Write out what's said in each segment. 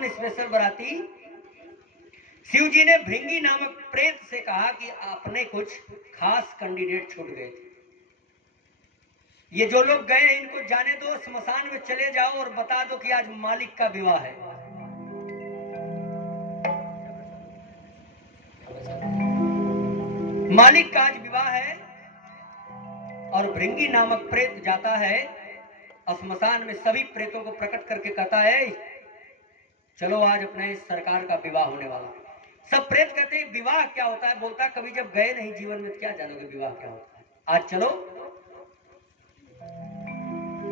कौन स्पेशल बराती? शिव जी ने भृंगी नामक प्रेत से कहा कि अपने कुछ खास कैंडिडेट छूट गए थे, ये जो लोग गए इनको जाने दो, स्मशान में चले जाओ और बता दो कि आज मालिक का विवाह है। मालिक का आज विवाह है। और भृंगी नामक प्रेत जाता है स्मशान में, सभी प्रेतों को प्रकट करके कहता है चलो आज अपने सरकार का विवाह होने वाला। सब प्रेत कहते हैं विवाह क्या होता है? बोलता है कभी जब गए नहीं जीवन में क्या जानोगे विवाह क्या होता है, आज चलो।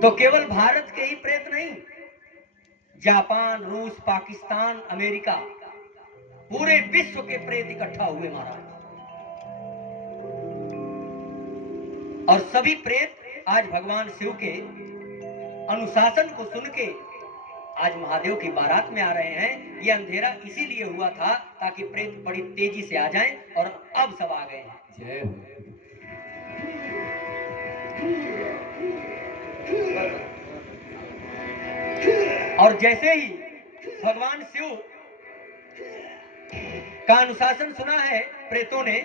तो केवल भारत के ही प्रेत नहीं, जापान, रूस, पाकिस्तान, अमेरिका, पूरे विश्व के प्रेत इकट्ठा हुए महाराज। और सभी प्रेत आज भगवान शिव के अनुशासन को सुन के आज महादेव की बारात में आ रहे हैं। ये अंधेरा इसीलिए हुआ था ताकि प्रेत बड़ी तेजी से आ जाएं, और अब सब आ गए हैं। जय और जैसे ही भगवान शिव का अनुशासन सुना है प्रेतों ने,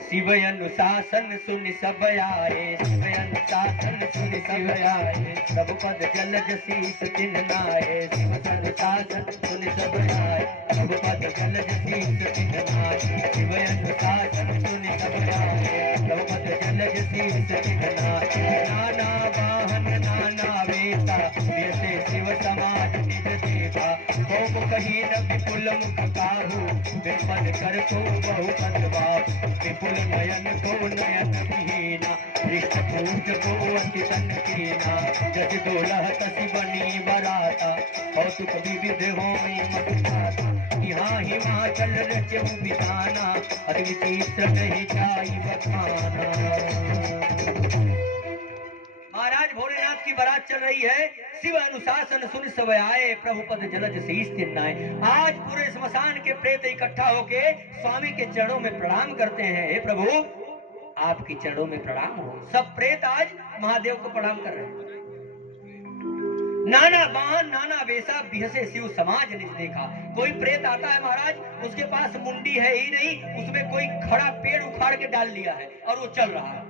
शिव अनुशासन सुन सब आए, शिव अनुशासन सुन सब आए, सब पद जलज शीस तिन नाए, शिव अनुशासन सुन सब आए, सब पद जलज शीस तिन नाए, शिव अनुशासन सुन सब आए, सब पद जलज शीस तिन नाए। नाना वाहन नाना वेशा, वैसे शिव समाज निज देवा, भोग कही न विपुल मुख काहू, विपद कर तो बहु पदवाप, विपुल नयन को नयन विहीना, दृष्टपूत को अति तन कीना, जज दोलह तसी बनी बराता, कौतुक विविध होई मत जाता, यहाँ हिमाचल रचु बिताना, अति विचित्र नहीं जाई बखाना। महाराज भोलेनाथ की बारात चल रही है, शिव अनुशासन सुन सब आए, प्रभु पद जलज शीस तिन नाए। आज पूरे स्मशान के प्रेत इकट्ठा होके स्वामी के चरणों में प्रणाम करते हैं, हे प्रभु आपके चरणों में प्रणाम हो। सब प्रेत आज महादेव को प्रणाम कर रहे हैं। नाना वाहन नाना वेशा, बिहसे शिव समाज निज देखा। कोई प्रेत आता है महाराज, उसके पास मुंडी है ही नहीं, उसमें कोई खड़ा पेड़ उखाड़ के डाल लिया है और वो चल रहा है,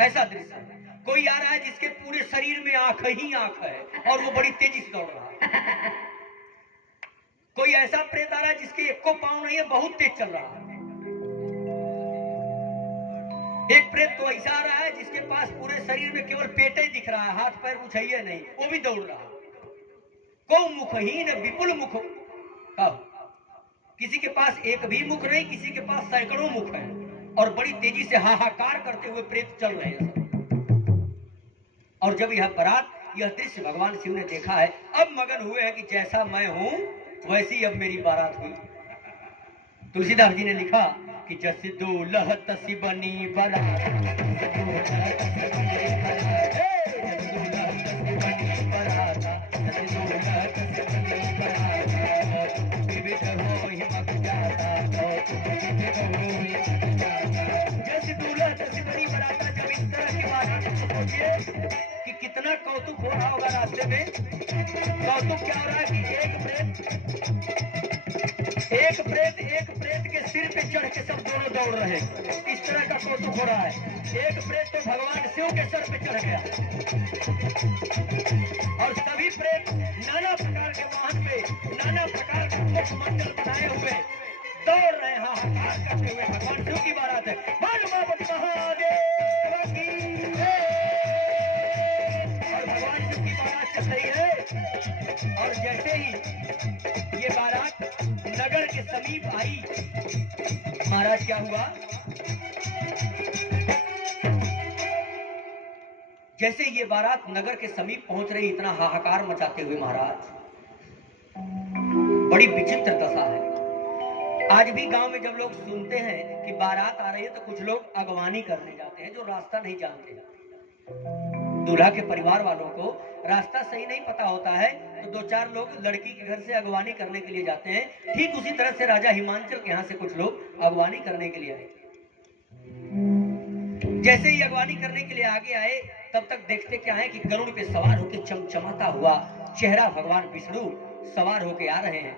ऐसा दृश्य है। कोई आ रहा है जिसके पूरे शरीर में आंख ही आंख है और वो बड़ी तेजी से दौड़ रहा है। कोई ऐसा प्रेत आ रहा है जिसके एक को पांव नहीं है, बहुत तेज चल रहा है। एक प्रेत तो ऐसा आ रहा है जिसके पास पूरे शरीर में केवल पेट ही दिख रहा है, हाथ पैर कुछ है नहीं, वो भी दौड़ रहा है। को मुखहीन विपुल मुख, किसी के पास एक भी मुख नहीं, किसी के पास सैकड़ों मुख है और बड़ी तेजी से हाहाकार करते हुए प्रेत चल रहे हैं। और जब यह बारात, यह दृश्य भगवान शिव ने देखा है, अब मगन हुए हैं कि जैसा मैं हूं वैसी अब मेरी बारात हुई। तुलसीदास जी ने लिखा कि जस दूल्ह तसी बनी बारात, कि कितना कौतुक हो रहा होगा रास्ते में। कौतुक क्या हो रहा है कि एक प्रेत के सिर पे चढ़ के सब दोनों दौड़ रहे हैं, इस तरह का कौतुक हो रहा है। एक प्रेत तो भगवान शिव के सर पे चढ़ गया और सभी प्रेत नाना प्रकार के वाहन पे, नाना प्रकार के मुखमंडल बनाए हुए दौड़ रहे हैं, हाहाकार करते हुए। भगवान शिव की बारात है। महादेव की और भगवान शिव की बारात चल रही है। और जैसे ही ये बारात नगर के समीप आई, महाराज क्या हुआ, जैसे ये बारात नगर के समीप पहुंच रही, इतना हाहाकार मचाते हुए महाराज, बड़ी विचित्र दशा है। आज भी गांव में जब लोग सुनते हैं कि बारात आ रही है तो कुछ लोग अगवानी करने जाते हैं जो रास्ता नहीं जानते। दूल्हा के परिवार वालों को रास्ता सही नहीं पता होता है तो दो चार लोग लड़की के घर से अगवानी करने के लिए जाते हैं। ठीक उसी तरह से राजा हिमांचल के यहाँ से कुछ लोग अगवानी करने के लिए आए। जैसे ही अगवानी करने के लिए आगे आए, तब तक देखते क्या है कि गरुड़ पे सवार होकर चमचमाता हुआ चेहरा भगवान विष्णु सवार होके आ रहे हैं।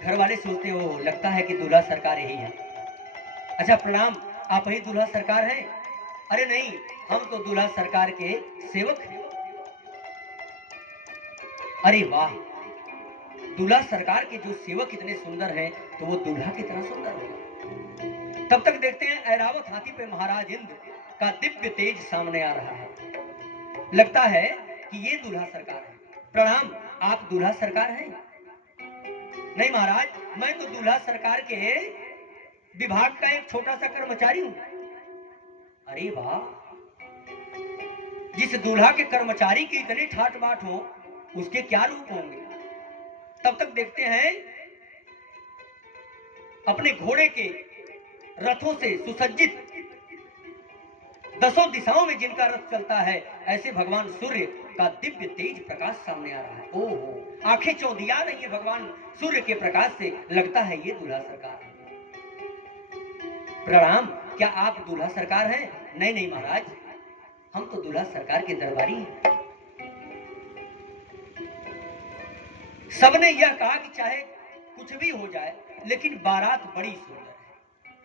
घर वाले सोचते हो लगता है कि दूल्हा सरकार यही है। अच्छा प्रणाम, आप ही दूल्हा सरकार हैं? अरे नहीं, हम तो दूल्हा सरकार के सेवक हैं। अरे वाह, दूल्हा सरकार के जो सेवक इतने सुंदर हैं तो वो दूल्हा की तरह सुंदर होगा। तब तक देखते हैं ऐरावत हाथी पे महाराज इंद्र का दिव्य तेज सामने आ रहा है। लगता है कि ये दूल्हा सरकार है। प्रणाम, आप दूल्हा सरकार हैं? नहीं महाराज, मैं तो दूल्हा सरकार के विभाग का एक छोटा सा कर्मचारी हूं। अरे वाह, जिस दूल्हा के कर्मचारी की इतनी ठाट बाट हो उसके क्या रूप होंगे। तब तक देखते हैं अपने घोड़े के रथों से सुसज्जित 10 दिशाओं में जिनका रथ चलता है, ऐसे भगवान सूर्य का दिव्य तेज प्रकाश सामने आ रहा है। ओहो, आंखें चौंधिया रही है भगवान सूर्य के प्रकाश से। लगता है ये दूल्हा सरकार है। प्रणाम, क्या आप दूल्हा सरकार हैं? नहीं नहीं महाराज, हम तो दूल्हा सरकार के दरबारी हैं। सबने यह कहा कि चाहे कुछ भी हो जाए लेकिन बारात बड़ी सुंदर है।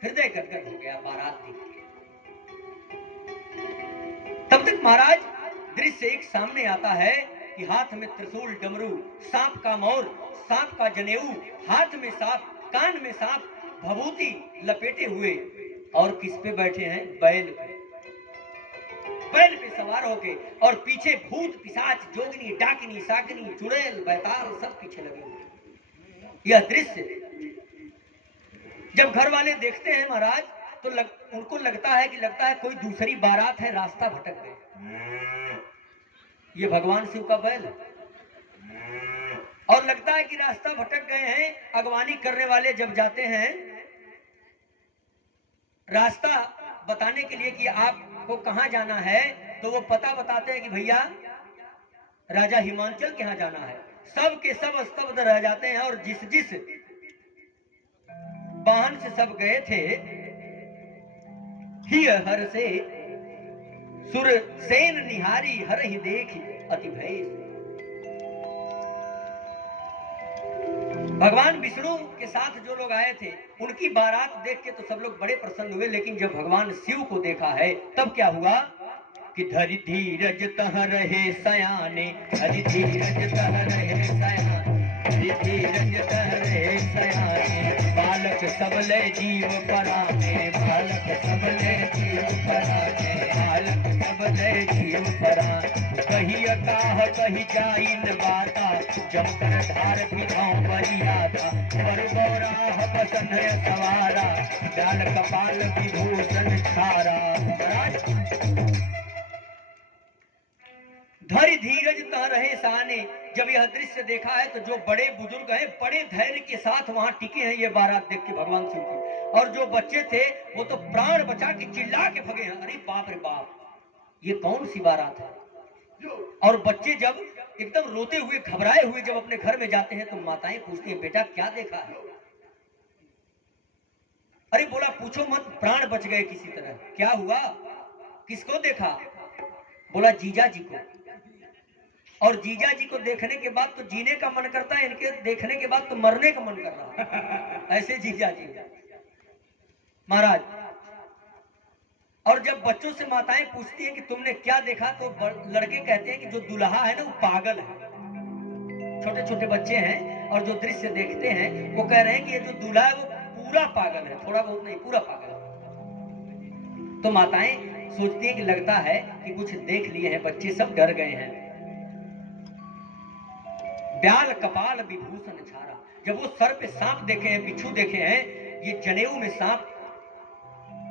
हृदय गदगद हो गया बारात देख के। तब तक महाराज दृश्य एक सामने आता है कि हाथ में त्रिशूल डमरू, सांप का मोर, सांप का जनेऊ, हाथ में सांप, कान में सांप, भभूति लपेटे हुए, और किस पे बैठे हैं? बैल पे। बैल पे सवार होके, और पीछे भूत पिशाच जोगिनी डाकिनी साकिनी चुड़ैल बैताल सब पीछे लगे हुए। यह दृश्य जब घर वाले देखते हैं महाराज तो उनको लगता है कोई दूसरी बारात है, रास्ता भटक गए। ये भगवान शिव का बैल है और लगता है कि रास्ता भटक गए हैं। अगवानी करने वाले जब जाते हैं रास्ता बताने के लिए कि आपको कहां जाना है, तो वो पता बताते हैं कि भैया राजा हिमांचल के यहां जाना है। सब के सब स्तब्ध रह जाते हैं और जिस जिस वाहन से सब गए थे, ही हर से सुर सेन निहारी हर ही देख अति भय। भगवान विष्णु के साथ जो लोग आए थे उनकी बारात देख के तो सब लोग बड़े प्रसन्न हुए, लेकिन जब भगवान शिव को देखा है तब क्या हुआ कि धरि धीरज तह रहे सयाने, धरि धीरज तह रहे सयाने, धरि धीरज तह रहे सयाने, बालक सबले जीव पराने, बालक सबले जीव पराने, बालक सबले जीव पराने। कही अकाह कही जाई न बाता, जब कर धार पिताओं बरिया था, पर गौराह बसन सवारा, डाल कपाल विभूषण छारा। धरि धीरज तह रहे साने। जब यह दृश्य देखा है तो जो बड़े बुजुर्ग हैं बड़े धैर्य के साथ वहां टिके हैं ये बारात देख के भगवान शिव की, और जो बच्चे थे वो तो प्राण बचा के चिल्ला के भगे हैं। अरे बाप रे बाप, ये कौन सी बारात है। और बच्चे जब एकदम रोते हुए घबराए हुए जब अपने घर में जाते हैं तो माताएं पूछती हैं बेटा क्या देखा है। अरे बोला पूछो मत, प्राण बच गए किसी तरह। क्या हुआ, किसको देखा? बोला जीजा जी को। और जीजा जी को देखने के बाद तो जीने का मन करता है, इनके देखने के बाद तो मरने का मन कर रहा। ऐसे जीजा जी महाराज। और जब बच्चों से माताएं पूछती हैं कि तुमने क्या देखा, तो लड़के कहते हैं कि जो दुल्हा है ना वो पागल है। छोटे छोटे बच्चे हैं और जो दृश्य देखते हैं वो कह रहे हैं कि ये जो दूल्हा है वो पूरा पागल है, थोड़ा बहुत नहीं पूरा पागल है। तो माताएं सोचती हैं कि लगता है कि कुछ देख लिए हैं बच्चे, सब डर गए हैं। ब्याल कपाल विभूषण छारा। जब वो सर पे सांप देखे हैं, बिच्छू देखे हैं, ये जनेऊ में सांप,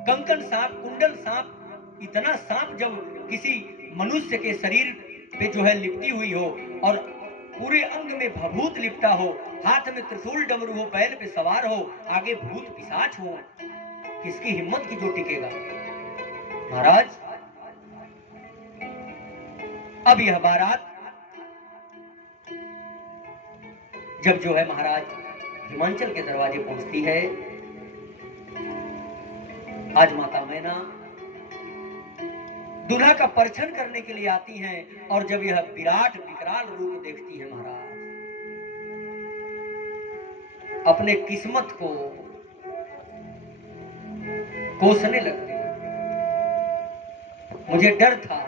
कंकन सांप, कुंडल सांप, इतना सांप जब किसी मनुष्य के शरीर पे जो है लिपटी हुई हो और पूरे अंग में भभूत लिपटा हो, हाथ में त्रिशूल डमरू हो, बैल पे सवार हो, आगे भूत पिशाच हो, किसकी हिम्मत की जो टिकेगा। महाराज अब यह बारात जब जो है महाराज हिमांचल के दरवाजे पहुंचती है, आज माता मैना दूल्हा का परिछन करने के लिए आती हैं, और जब यह विराट विकराल विकराल रूप देखती हैं महाराज, अपने किस्मत को कोसने लगती। मुझे डर था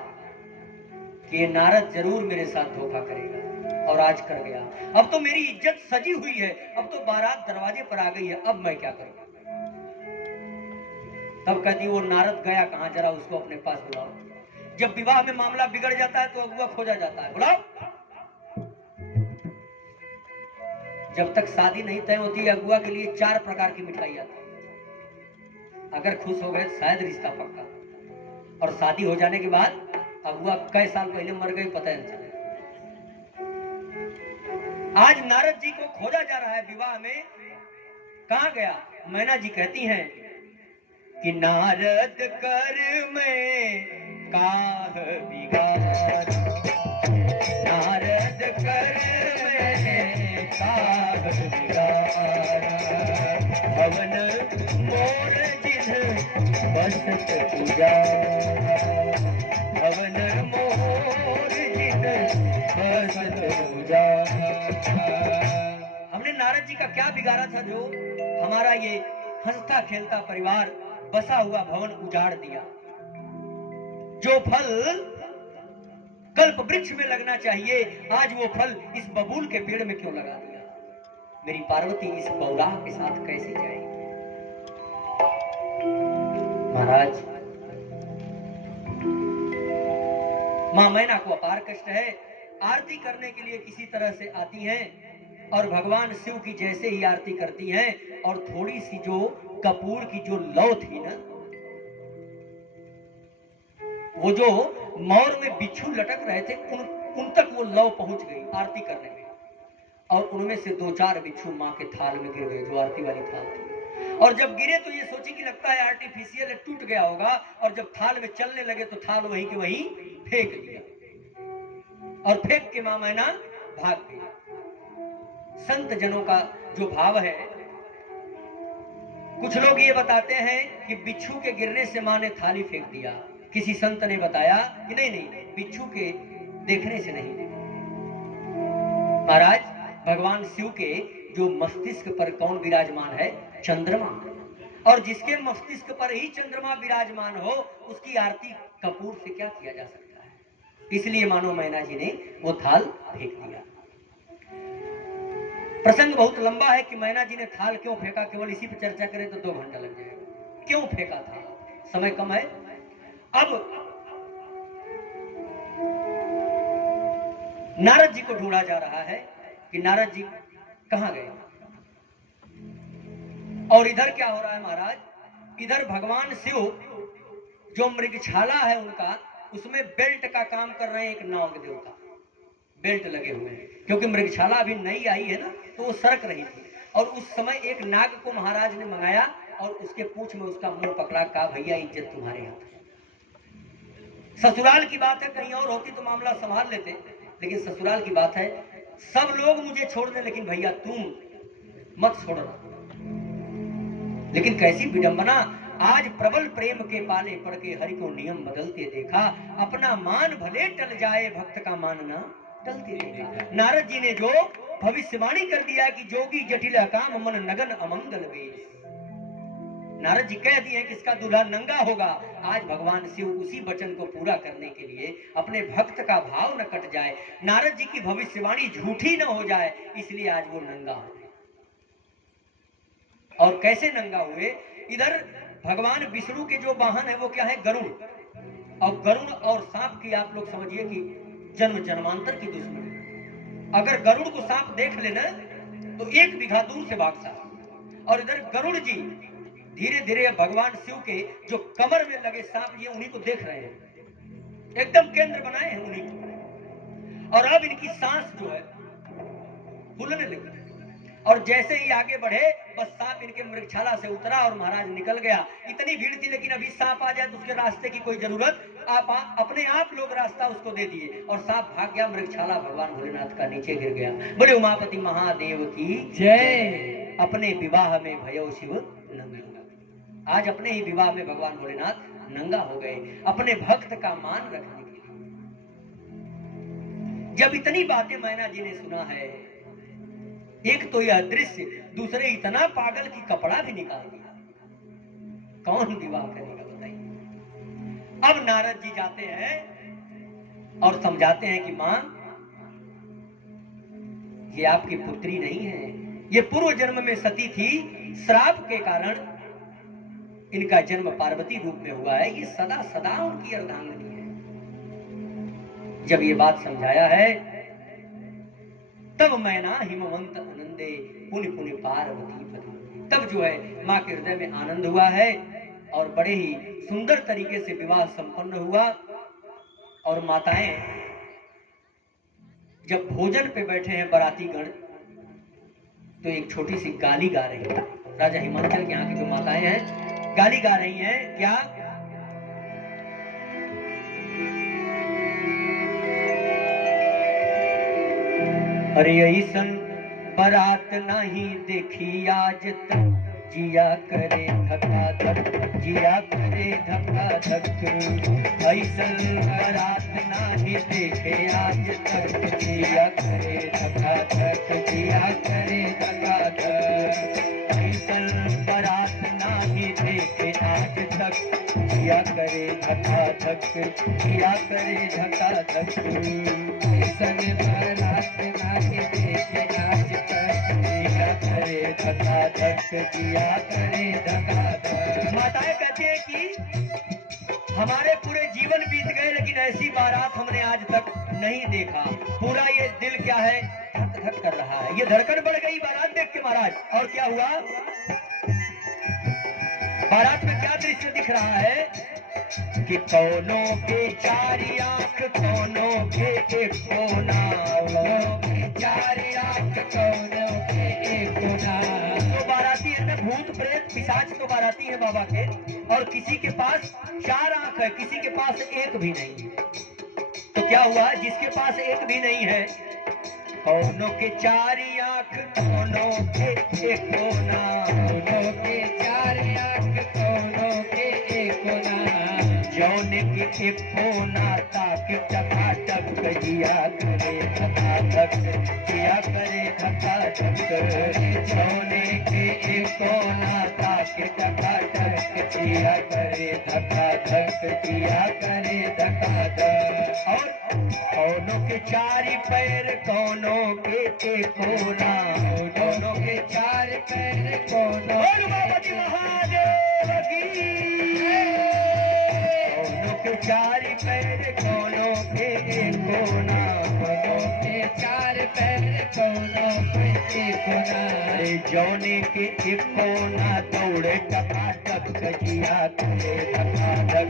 कि ये नारद जरूर मेरे साथ धोखा करेगा, और आज कर गया। अब तो मेरी इज्जत सजी हुई है, अब तो बारात दरवाजे पर आ गई है, अब मैं क्या करूं? तब कहती वो नारद गया कहां, जरा उसको अपने पास बुलाओ। जब विवाह में मामला बिगड़ जाता है तो अगुआ खोजा जाता है, बुलाओ। जब तक शादी नहीं तय होती, अगुआ के लिए 4 प्रकार की मिठाई आती है। अगर खुश हो गए शायद रिश्ता पक्का, और शादी हो जाने के बाद अगुआ कई साल पहले मर गई पता नहीं चले। आज नारद जी को खोजा जा रहा है विवाह में, कहां गया? मैना जी कहती हैं कि नारद कर में काह बिगाड़ा, नारद कर में काह बिगाड़ा, भवन मोर जिन बसत उजाड़ा, भवन मोर जिन बसत उजाड़ा। हमने नारद जी का क्या बिगाड़ा था जो हमारा ये हंसता खेलता परिवार, बसा हुआ भवन उजाड़ दिया? जो फल कल्प वृक्ष में लगना चाहिए, आज वो फल इस बबूल के पेड़ में क्यों लगा दिया? मेरी पार्वती इस बौराह के साथ कैसे जाएगी? महाराज, मां मैना को अपार कष्ट है, आरती करने के लिए किसी तरह से आती हैं, और भगवान शिव की जैसे ही आरती करती हैं, और थोड़ी सी जो कपूर की जो लौ थी ना, वो जो मौर में बिच्छू लटक रहे थे, उन तक वो लौ पहुंच गई आरती करने में, और उनमें से 2-4 बिच्छू मां के थाल में गिर गए, जो आरती वाली थाल थी। और जब गिरे तो ये सोची कि लगता है आर्टिफिशियल है, टूट गया होगा, और जब थाल में चलने लगे तो थाल वहीं के वहीं फेंक दिया, और फेंक के मां मैना भाग गई। संत जनों का जो भाव है, कुछ लोग ये बताते हैं कि बिच्छू के गिरने से मां ने थाली फेंक दिया, किसी संत ने बताया कि नहीं नहीं, बिच्छू के देखने से नहीं। महाराज, भगवान शिव के जो मस्तिष्क पर कौन विराजमान है? चंद्रमा। और जिसके मस्तिष्क पर ही चंद्रमा विराजमान हो, उसकी आरती कपूर से क्या किया जा सकता है? इसलिए मानो मैना जी ने वो थाल फेंक दिया। प्रसंग बहुत लंबा है कि मैना जी ने थाल क्यों फेंका, केवल इसी पर चर्चा करें तो 2 घंटा लग जाएगा। क्यों फेंका था, समय कम है। अब नारद जी को ढूंढा जा रहा है कि नारद जी कहां गए। और इधर क्या हो रहा है महाराज? इधर भगवान शिव जो मृगछाला है उनका, उसमें बेल्ट का काम कर रहे हैं एक नाग देवता, बेल्ट लगे हुए हैं, क्योंकि मृगछाला अभी नई आई है ना, तो वो सरक रही थी। और उस समय एक नाग को महाराज ने मंगाया, और उसके पूंछ में उसका मुंह पकड़ा, कहा भैया इज्जत तुम्हारे हाथ। ससुराल की बात है, कहीं और होती तो मामला संभाल लेते, लेकिन ससुराल की बात है, सब लोग मुझे छोड़ दें लेकिन भैया तुम मत छोड़ना। लेकिन कैसी विडंबना, आज प्रबल प्रेम के पाले पड़ के हरि को नियम बदलते देखा, अपना मान भले टल जाए भक्त का मानना टलते देखा। नारद जी ने जो भविष्यवाणी कर दिया कि जोगी जटिल काम मन नगन अमंगल वेश, नारद जी कह दिए कि इसका दूल्हा नंगा होगा। आज भगवान शिव उसी वचन को पूरा करने के लिए, अपने भक्त का भाव न कट जाए, नारद जी की भविष्यवाणी झूठी न हो जाए, इसलिए आज वो नंगा हो गए। और कैसे नंगा हुए? इधर भगवान विष्णु के जो वाहन है वो क्या है? गरुड़। और गरुड़ और सांप की आप लोग समझिए कि जन्म जन्मांतर की दुश्मनी। अगर गरुड़ को सांप देख लेना तो 1 बीघा दूर से भागता। और इधर गरुड़ जी धीरे धीरे भगवान शिव के जो कमर में लगे सांप, ये उन्हीं को देख रहे हैं, एकदम केंद्र बनाए हैं उन्हीं को। और अब इनकी सांस जो है फूलने लगी, और जैसे ही आगे बढ़े बस सांप इनके मृगछाला से उतरा और महाराज निकल गया। इतनी भीड़ थी, लेकिन अभी सांप आ जाए तो उसके रास्ते की कोई जरूरत, आप अपने आप लोग रास्ता उसको दे दिए, और सांप भाग गया, मृगछाला भगवान भोलेनाथ का नीचे गिर गया। बोले उमापति महादेव की जय। अपने विवाह में भयो शिव नंगा। आज अपने ही विवाह में भगवान भोलेनाथ नंगा हो गए, अपने भक्त का मान रखने के लिए। जब इतनी बातें मैना जी ने सुना है, एक तो यह दृश्य, दूसरे इतना पागल की कपड़ा भी निकाल दिया, कौन विवाह करेगा बताइए। अब नारद जी जाते हैं और समझाते हैं कि मां, ये आपकी पुत्री नहीं है, ये पूर्व जन्म में सती थी, श्राप के कारण इनका जन्म पार्वती रूप में हुआ है, ये सदा सदा उनकी अर्धांगिनी है। जब ये बात समझाया है, तब मैना हिमवंत आनंदे पुनि पुनि पार्वती पति, तब जो है मां के हृदय में आनंद हुआ है और बड़े ही सुंदर तरीके से विवाह संपन्न हुआ। और माताएं जब भोजन पे बैठे हैं बाराती गण, तो एक छोटी सी गाली गा रही है। राजा हिमाचल के यहाँ की जो माताएं हैं, गाली गा रही हैं, क्या? अरे ऐसन बारात नहीं देखी आज तक, जिया करे धक्का धक, जिया करे धक्का धक। ऐसन बारात नहीं देखे आज तक, जिया करे धक्का धक, जिया करे धक्का धक। ऐसन बारात नहीं देखे आज तक, जिया करे धक्का धक, जिया करे धक्का धक। ऐसन बारात नहीं देखे आज तक, जिया करे धक्का धक, जिया करे धक्का धक। माताएं कहती है कि हमारे पूरे जीवन बीत गए, लेकिन ऐसी बारात हमने आज तक नहीं देखा। पूरा ये दिल क्या है, धक धक कर रहा है, ये धड़कन बढ़ गई बारात देख के महाराज। और क्या हुआ, बारात में क्या दृश्य दिख रहा है कि कौनों के चारी आंख, कौनों के एक कोना, चारी आंख, कौनों के एक कोना। तो बाराती है ना, भूत प्रेत पिशाच तो बाराती है बाबा के, और किसी के पास 4 आंख है, किसी के पास एक भी नहीं है। तो क्या हुआ, जिसके पास एक भी नहीं है, कौनों के चारी आंख, कौनों के एक कोना, कौनों के चारी आंख, कौनों के एक कोना। जौने के एक कोना ताक टकाटक, जिया करे धकाधक, जिया करे धकाधक। जौने के एक कोना ताक टकाटक, जिया करे धकाधक, जिया करे धकाधक। और कौनों के 4 पैर, कौनों के एक कोना, दोनों के 4 पैर, कौनों भगवती महादेव की। कौनों के 4 पैर, कौनों के एक कोना, कौनों के 4 पैर, कौनों के एक कोना। अरे जौने के एक कोना दौड़े टकाटक, जिया करे धकाधक,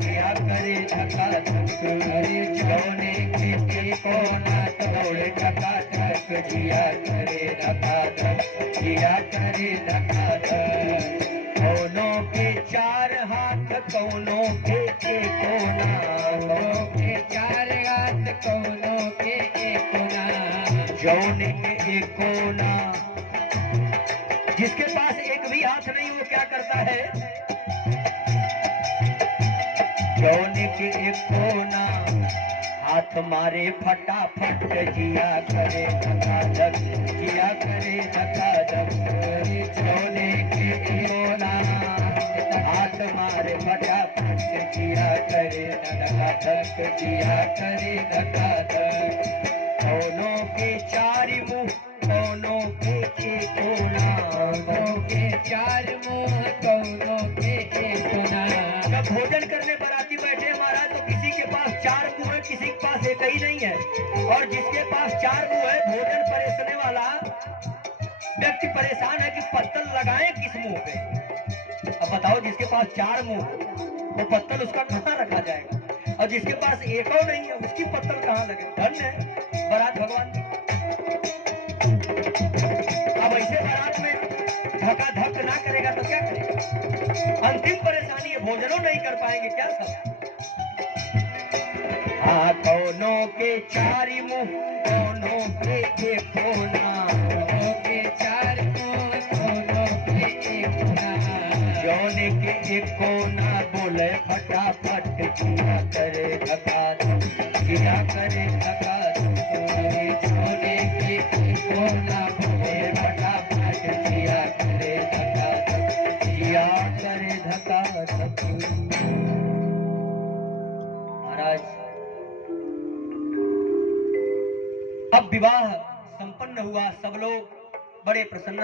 जिया करे धकाधक। अरे जौने के एक कोना दौड़े टकाटक, जिया करे धकाधक, जिया करे धकाधक। कौनों के 4 हाथ, कौनों के एक कोना, कौनों के 4 हाथ, कौनों के एक कोना। जौने के एक कोना, जिसके पास एक भी हाथ नहीं, वो क्या करता है, जौने के एक कोना हाथ मारे फटाफट, जिया करे धकाधक, जिया करे धकाधक। जौने के एक कोना हाथ मारे फटाफट, जिया करे धकाधक, जिया करे धकाधक। कौनों के 4 मुंह, कौनों के एक कोना, कौनों के 4 मुंह, कौनों के एक कोना। जब भोजन करने बाराती बैठे महाराज, तो किसी के पास 4 मुंह है, किसी के पास एक ही नहीं है। और जिसके पास 4 मुंह है, भोजन परेसने वाला व्यक्ति परेशान है कि पत्तल लगाएं किस मुंह पे। अब बताओ, जिसके पास 4 मुंह, वो पत्तल उसका कहाँ रखा जाएगा, और जिसके पास एक और नहीं है, उसकी पत्तल कहाँ लगे। धन्य है बारात भगवान की। अब ऐसे बारात में धक्का धक ना करेगा तो क्या करेगा, अंतिम परेशानी है, भोजनों नहीं कर पाएंगे क्या सब। हाँ, कौनों के 4 मुंह, कौनों के एक कोना, कौनों के 4 मुंह, कौनों के एक कोना। जौने के एक कोना बोले फटाफट, जिया करे धकाधक, जिया करे धकाधक। ना बोले फटाफट, जिया करे धका धक, जिया करे धका धक। महाराज अब विवाह संपन्न हुआ, सब लोग बड़े प्रसन्न